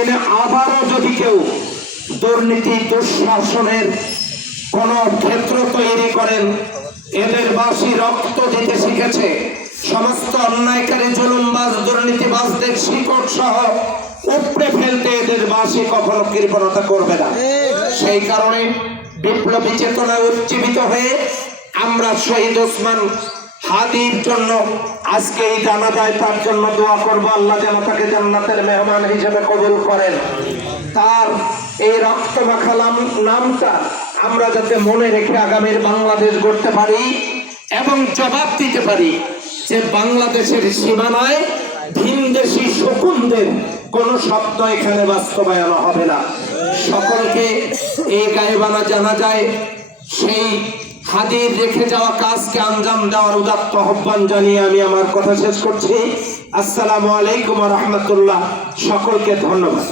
দিনে আবারও যদি কেউ দুর্নীতি দুঃশাসনের কোন ক্ষেত্র তৈরি করেন, এদের বাসী রক্ত দিতে শিখেছে। সমস্ত অন্যায়কারী জুলুমবাজ দুর্নীতিবাজদের শিকড় সহ উপড়ে ফেলতে এদের বাসী কখনো কৃপণতা করবে না। সেই কারণে বিপ্লবী চেতনায় উজ্জীবিত হয়ে আমরা শহীদ ওসমান হাদির জন্য আজকে এই জানাজায় তার জন্য দোয়া করব। আল্লাহ যেন তাকে জান্নাতের মেহমান হিসেবে কবুল করেন। তার এই রক্ত মাখা নামটা আমরা যাতে মনে রেখে আগামীর বাংলাদেশ গড়তে পারি এবং জবাব দিতে পারি যে বাংলাদেশের সীমানায় ভিনদেশী শকুনদের কোন শব্দ এখানে বাস্তবায়ন হবে না। সকলকে এই গায়েবানা জানাজায় সেই হাদির রেখে যাওয়া কাজকে আঞ্জাম দেওয়ার উদাত্ত আহ্বান জানিয়ে আমি আমার কথা শেষ করছি। আসসালামু আলাইকুম ওয়া রাহমাতুল্লাহ। সকলকে ধন্যবাদ।